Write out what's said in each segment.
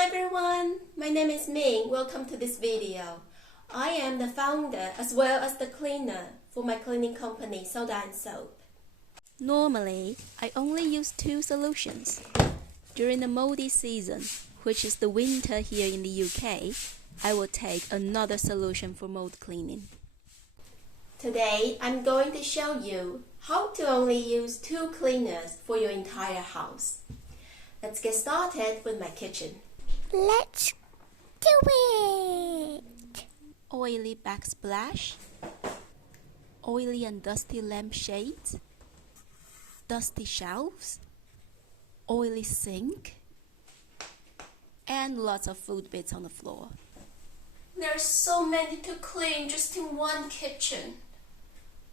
Hi everyone, my name is Ming. Welcome to this video. I am the founder as well as the cleaner for my cleaning company Soda&Soap. Normally, I only use two solutions. During the moldy season, which is the winter here in the UK, I will take another solution for mold cleaning. Today, I'm going to show you how to only use two cleaners for your entire house. Let's get started with my kitchen. Let's do it! Oily backsplash, oily and dusty lampshades, dusty shelves, oily sink, and lots of food bits on the floor. There's so many to clean just in one kitchen.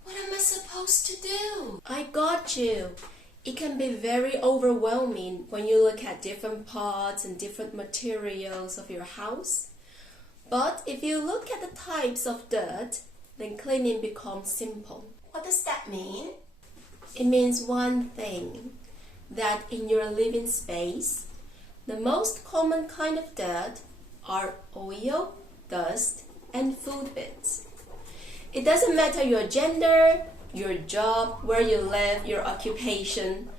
What am I supposed to do? I got you. It can be very overwhelming when you look at different parts and different materials of your house. But if you look at the types of dirt, then cleaning becomes simple. What does that mean? It means one thing, that in your living space, the most common kind of dirt are oil, dust, and food bits. It doesn't matter your gender, your job, where you live, your occupation.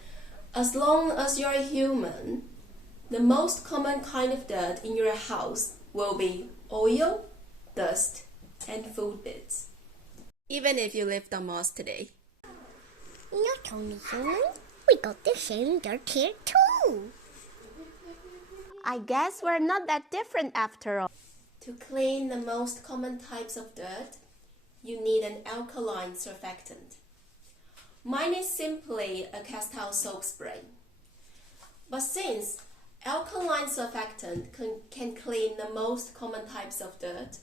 As long as you're a human, the most common kind of dirt in your house will be oil, dust, and food bits. Even if you lived on Mars today. Not only human, we got the same dirt here too. I guess we're not that different after all. To clean the most common types of dirt, you need an alkaline surfactant. Mine is simply a castile soap spray. But since alkaline surfactant can clean the most common types of dirt,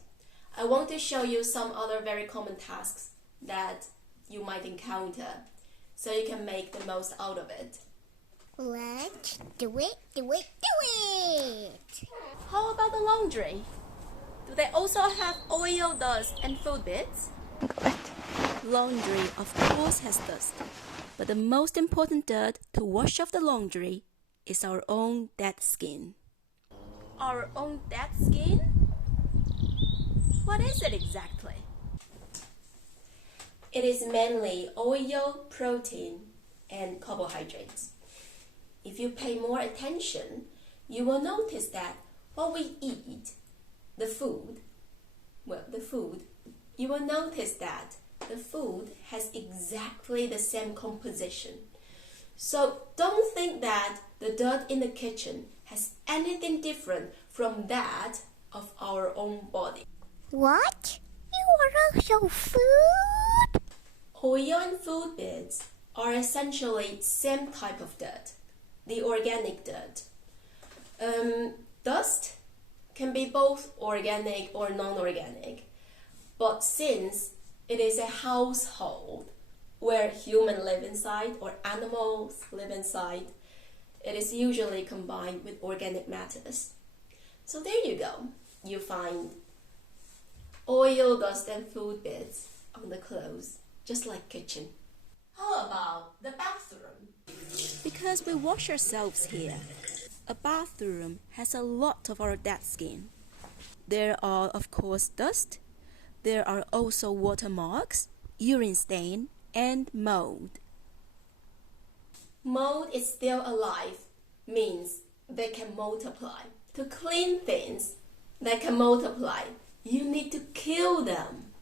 I want to show you some other very common tasks that you might encounter so you can make the most out of it. Let's do it! How about the laundry? Do they also have oil, dust, and food bits? Laundry, of course, has dust. But the most important dirt to wash off the laundry is our own dead skin. Our own dead skin? What is it exactly? It is mainly oil, protein, and carbohydrates. If you pay more attention, you will notice that what we eat, the food, you will notice that the food has exactly the same composition. So don't think that the dirt in the kitchen has anything different from that of our own body. What? You are also food? Oil and food bits are essentially same type of dirt, the organic dirt. Dust can be both organic or non-organic, but since it is a household where humans live inside or animals live inside, it is usually combined with organic matters. So there you go. You find oil, dust, and food bits on the clothes, just like kitchen. How about the bathroom? Because we wash ourselves here, a bathroom has a lot of our dead skin. There are, of course, dust. There are also watermarks, urine stain, and mold. Mold is still alive, means they can multiply. To clean things that can multiply, you need to kill them.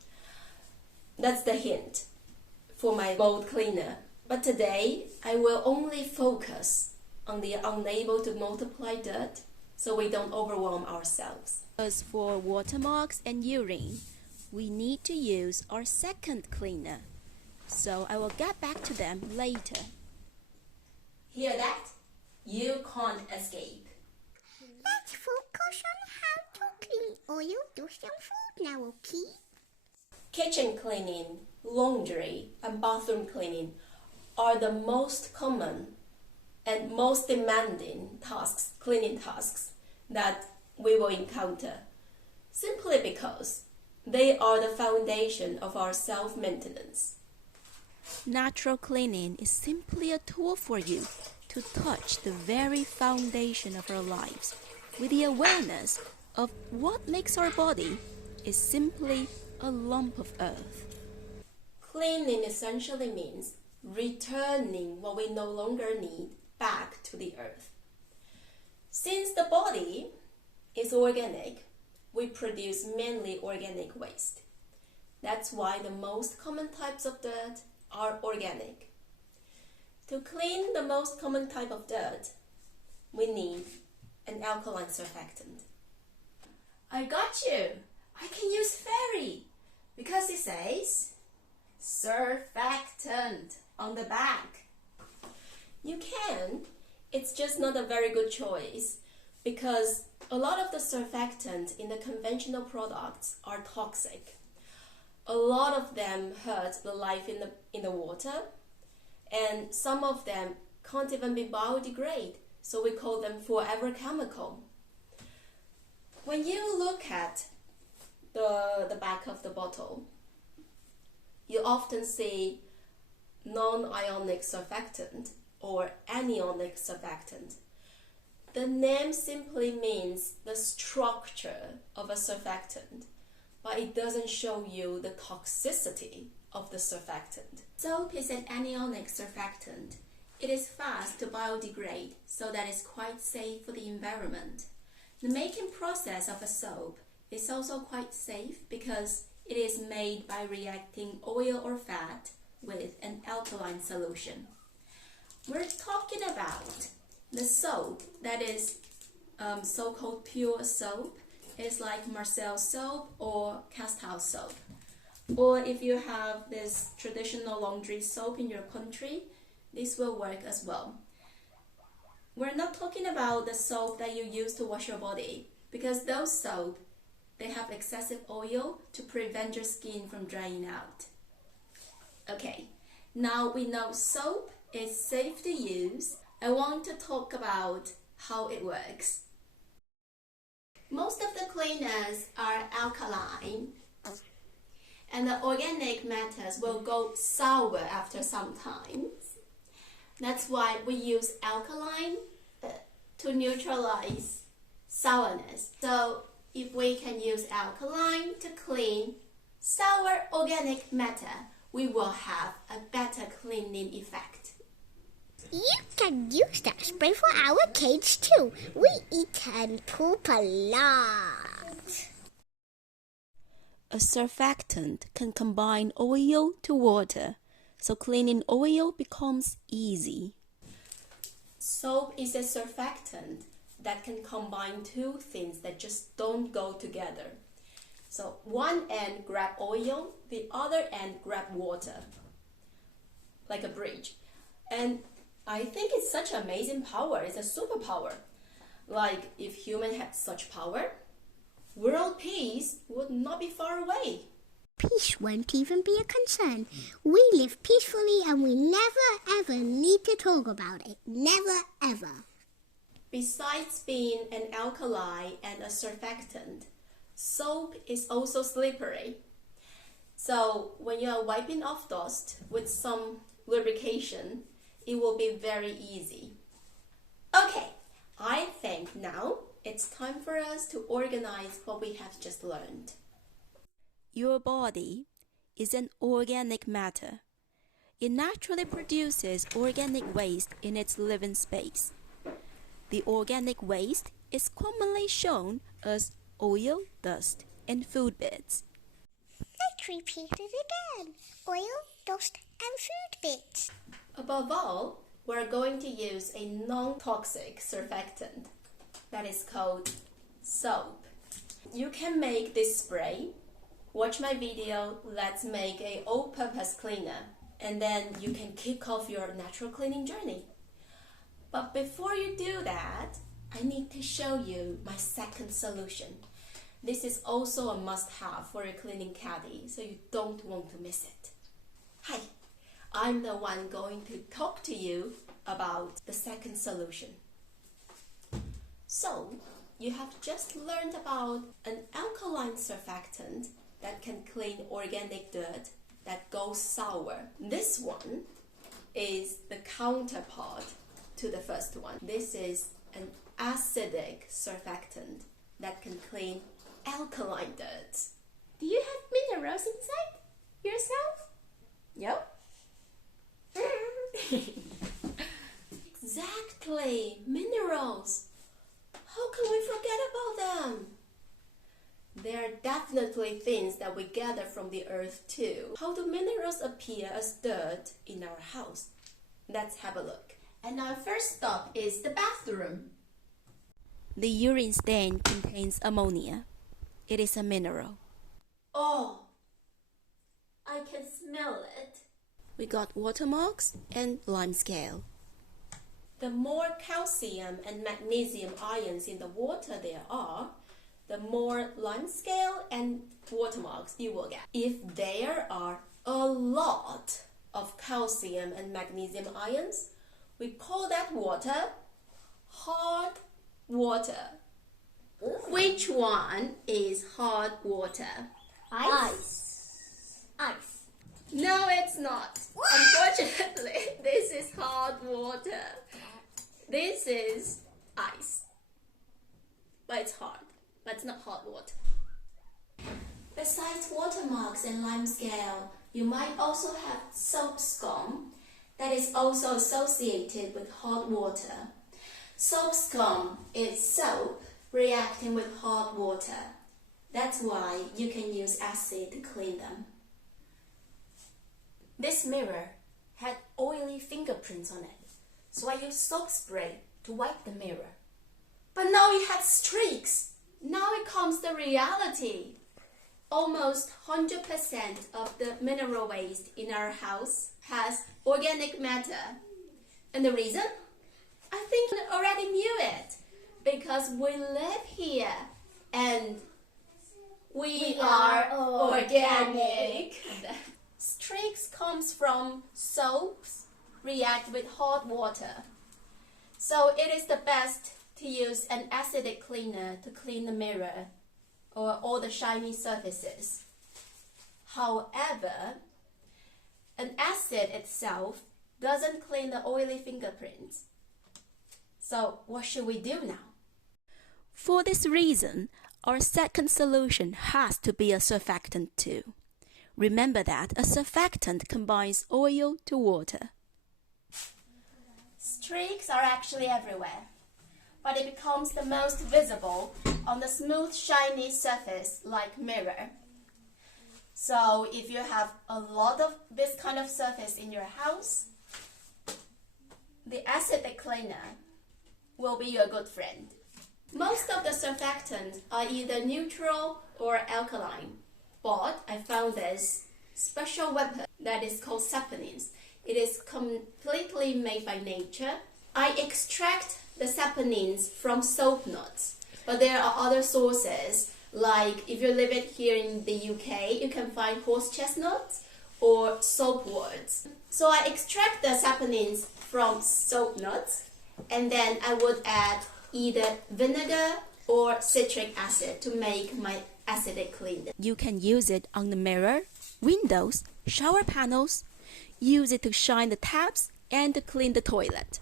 That's the hint for my mold cleaner. But today, I will only focus on the unable to multiply dirt so we don't overwhelm ourselves. As for watermarks and urine, we need to use our second cleaner. So I will get back to them later. Hear that? You can't escape. Let's focus on how to clean oil, dust, and food now, okay? Kitchen cleaning, laundry, and bathroom cleaning are the most common and most demanding cleaning tasks that we will encounter, simply because they are the foundation of our self-maintenance. Natural cleaning is simply a tool for you to touch the very foundation of our lives, with the awareness of what makes our body is simply a lump of earth. Cleaning essentially means returning what we no longer need back to the earth. Since the body is organic, we produce mainly organic waste. That's why the most common types of dirt are organic. To clean the most common type of dirt, we need an alkaline surfactant. I got you! I can use fairy because it says surfactant on the back. You can, it's just not a very good choice because a lot of the surfactant in the conventional products are toxic. A lot of them hurt the life in the water, and some of them can't even be biodegraded, so we call them forever chemical. When you look at the back of the bottle, you often see non-ionic surfactant or anionic surfactant. The name simply means the structure of a surfactant, but it doesn't show you the toxicity of the surfactant. Soap is an anionic surfactant. It is fast to biodegrade, so that it's quite safe for the environment. The making process of a soap is also quite safe because it is made by reacting oil or fat with an alkaline solution. We're talking about the soap that is so-called pure soap. It's like Marseille soap or cast-house soap. Or if you have this traditional laundry soap in your country, this will work as well. We're not talking about the soap that you use to wash your body, because those soap, they have excessive oil to prevent your skin from drying out. Okay, now we know soap is safe to use. I want to talk about how it works. Most of the cleaners are alkaline, and the organic matters will go sour after some time. That's why we use alkaline to neutralize sourness. So if we can use alkaline to clean sour organic matter, we will have a better cleaning effect. You can use that spray for our kids too. We eat and poop a lot. A surfactant can combine oil to water, so cleaning oil becomes easy. Soap is a surfactant that can combine two things that just don't go together. So one end grab oil, the other end grab water, like a bridge. And I think it's such amazing power. It's a superpower. Like if humans had such power, world peace would not be far away. Peace won't even be a concern. We live peacefully and we never ever need to talk about it. Never ever. Besides being an alkali and a surfactant, soap is also slippery. So when you are wiping off dust with some lubrication, it will be very easy. Okay, I think now it's time for us to organize what we have just learned. Your body is an organic matter. It naturally produces organic waste in its living space. The organic waste is commonly shown as oil, dust, and food bits. Let's repeat it again. Oil, dust, and food bits. Above all, we're going to use a non-toxic surfactant that is called soap. You can make this spray. Watch my video, let's make an all-purpose cleaner, and then you can kick off your natural cleaning journey. But before you do that, I need to show you my second solution. This is also a must-have for a cleaning caddy, so you don't want to miss it. Hi, I'm the one going to talk to you about the second solution. So, you have just learned about an alkaline surfactant that can clean organic dirt that goes sour. This one is the counterpart to the first one. This is an acidic surfactant that can clean alkaline dirt. Do you have minerals inside yourself? Yep. Exactly, minerals. How can we forget about them? They are definitely things that we gather from the earth too. How do minerals appear as dirt in our house? Let's have a look. And our first stop is the bathroom. The urine stain contains ammonia. It is a mineral. Oh, I can smell it. We got watermarks and lime scale. The more calcium and magnesium ions in the water there are, the more lime scale and watermarks you will get. If there are a lot of calcium and magnesium ions, we call that water hard water. Which one is hard water? Ice. No, it's not. Unfortunately, this is hard water. This is ice. But it's hard. But it's not hot water. Besides watermarks and lime scale, you might also have soap scum that is also associated with hot water. Soap scum is soap reacting with hot water. That's why you can use acid to clean them. This mirror had oily fingerprints on it, so I used soap spray to wipe the mirror. But now it had streaks. Now it comes the reality. Almost 100% of the mineral waste in our house has organic matter. And the reason? I think you already knew it. Because we live here and we are organic. Streaks comes from soaps react with hot water. So it is the best to use an acidic cleaner to clean the mirror or all the shiny surfaces. However, an acid itself doesn't clean the oily fingerprints. So what should we do now? For this reason, our second solution has to be a surfactant too. Remember that a surfactant combines oil to water. Streaks are actually everywhere, but it becomes the most visible on the smooth, shiny surface like mirror. So if you have a lot of this kind of surface in your house, the acidic cleaner will be your good friend. Most of the surfactants are either neutral or alkaline, but I found this special weapon that is called saponins. It is completely made by nature. I extract the saponins from soap nuts, but there are other sources, like if you live it here in the UK, you can find horse chestnuts or soapwoods. So I extract the saponins from soap nuts, and then I would add either vinegar or citric acid to make my acidic cleaner. You can use it on the mirror, windows, shower panels. Use it to shine the taps and to clean the toilet.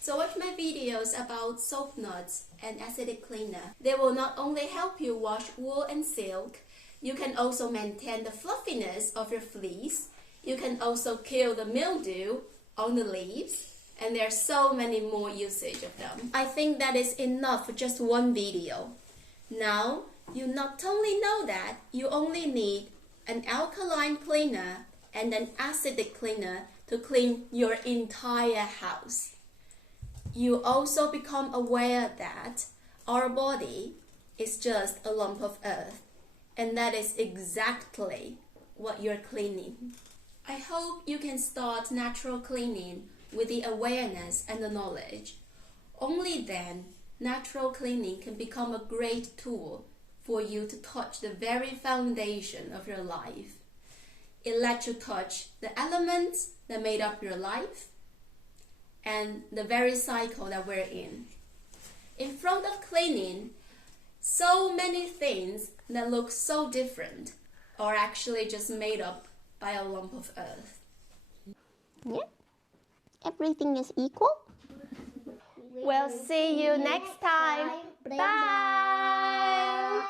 So watch my videos about soap nuts and acidic cleaner. They will not only help you wash wool and silk, you can also maintain the fluffiness of your fleece. You can also kill the mildew on the leaves. And there are so many more usage of them. I think that is enough for just one video. Now, you not only know that you only need an alkaline cleaner and an acidic cleaner to clean your entire house. You also become aware that our body is just a lump of earth, and that is exactly what you're cleaning. I hope you can start natural cleaning with the awareness and the knowledge. Only then, natural cleaning can become a great tool for you to touch the very foundation of your life. It lets you touch the elements that made up your life and the very cycle that we're in. In front of cleaning, so many things that look so different are actually just made up by a lump of earth. Yeah. Everything is equal. We'll see you next time. Bye!